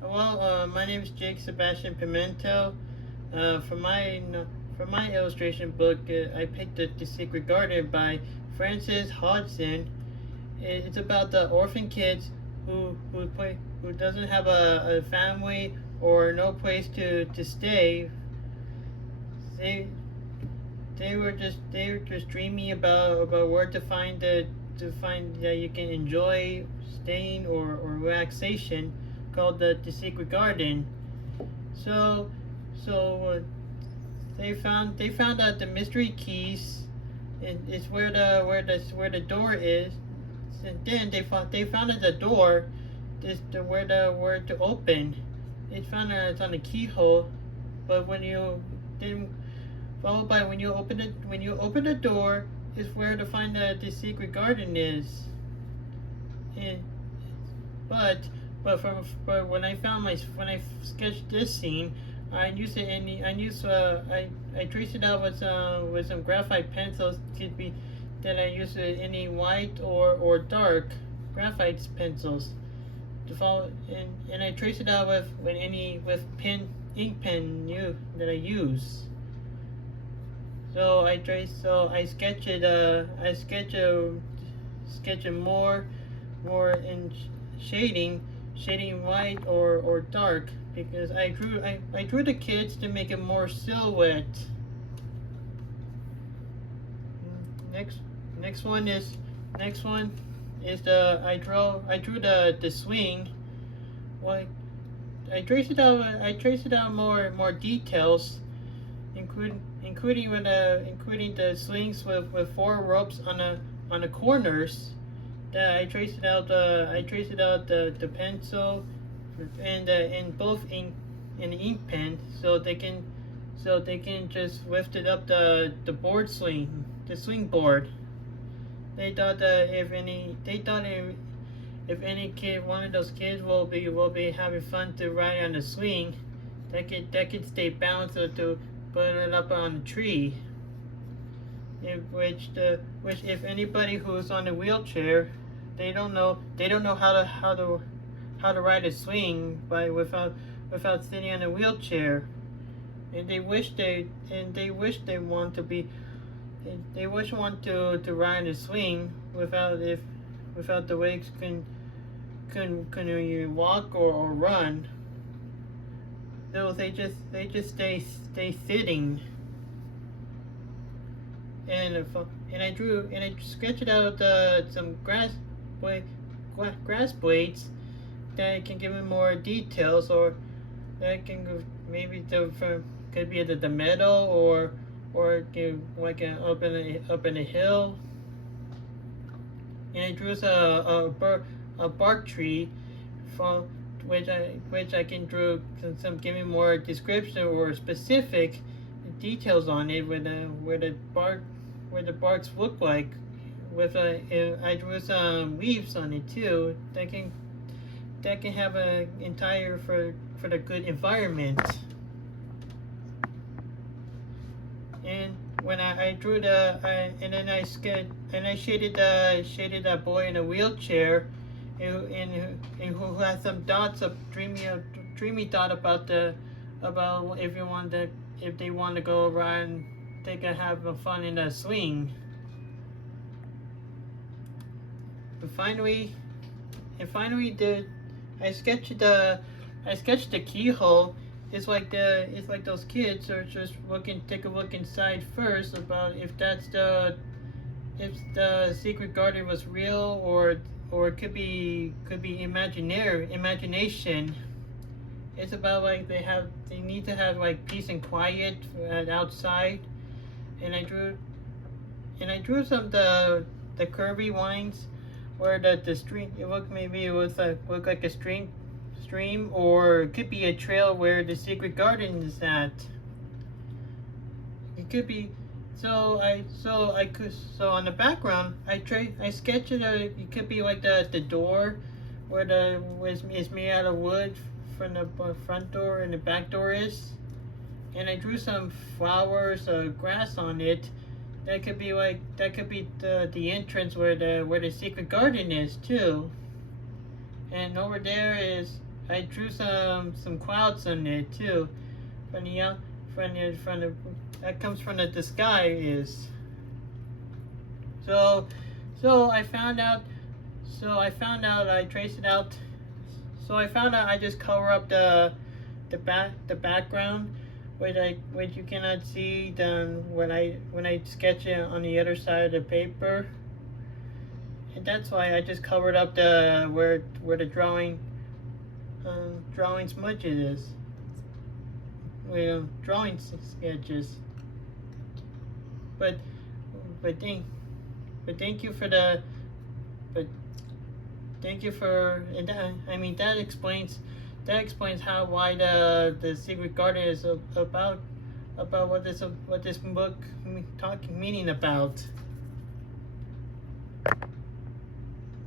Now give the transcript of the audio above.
My name is Jake Sebastian Pimento. For my illustration book, I picked the Secret Garden by Frances Hodgson. It's about the orphan kids who doesn't have a family or no place to stay. They they were just dreaming about where to find that you can enjoy staying or relaxation, called the Secret Garden. So so they found out the mystery keys, and it's where the door is. And then they found at the door, this the where to open. They found out it's on the keyhole, but when you then followed by when you open the door is where to find the secret garden is. And but but when I sketched this scene, I traced it out with some graphite pencils. Could be that I used any white or dark graphite pencils to follow, and I traced it out with ink pen that I use. So I sketch it. I sketch it more in shading white or dark, because I drew the kids to make it more silhouette. Next next one is next one is the I drew the swing. Like I traced it out more details, including the slings with four ropes on the corners. That I traced it out the pencil and in both ink and ink pen, so they can just lift it up the swing board. They thought if any kid, one of those kids will be having fun to ride on the swing, that could stay balanced to put it up on a tree. Which if anybody who's on a wheelchair, they don't know how to ride a swing without sitting on a wheelchair, and they wish they want to be they wish want to ride a swing without the legs can you walk or run. So they just stay sitting. And I sketched out some grass blades that can give it more details, or that can maybe could be the meadow, or like up in a hill. And I drew a bark tree from which I can draw some give me more description or specific details on it, where the barks look like. I drew some leaves on it too that can have an entire for the good environment. And when I drew and then I shaded that boy in a wheelchair, who has some dots of dreamy thought about if they want to go around, they can have fun in a swing. And finally, I sketched the keyhole. It's like those kids are just take a look inside first about if if the secret garden was real, or it could be imagination. It's about like they need to have like peace and quiet outside, and I drew some the curvy lines where the stream, it look like a stream, or it could be a trail where the secret garden is at. It could be. So on the background, I sketched it. It could be like the door, where is made out of wood from the front door and the back door is, and I drew some flowers, grass on it. That could be the entrance where the secret garden is too. And over there is I drew some clouds on it too. From the out from the that comes from the sky is. So so I found out I traced it out. So I found out I just cover up the background, which you cannot see when I sketch it on the other side of the paper. And that's why I just covered up the where the drawing smudges is. With drawing sketches. But thank you for the but thank you for and that, I mean that explains how why the secret garden is about what this book meaning about.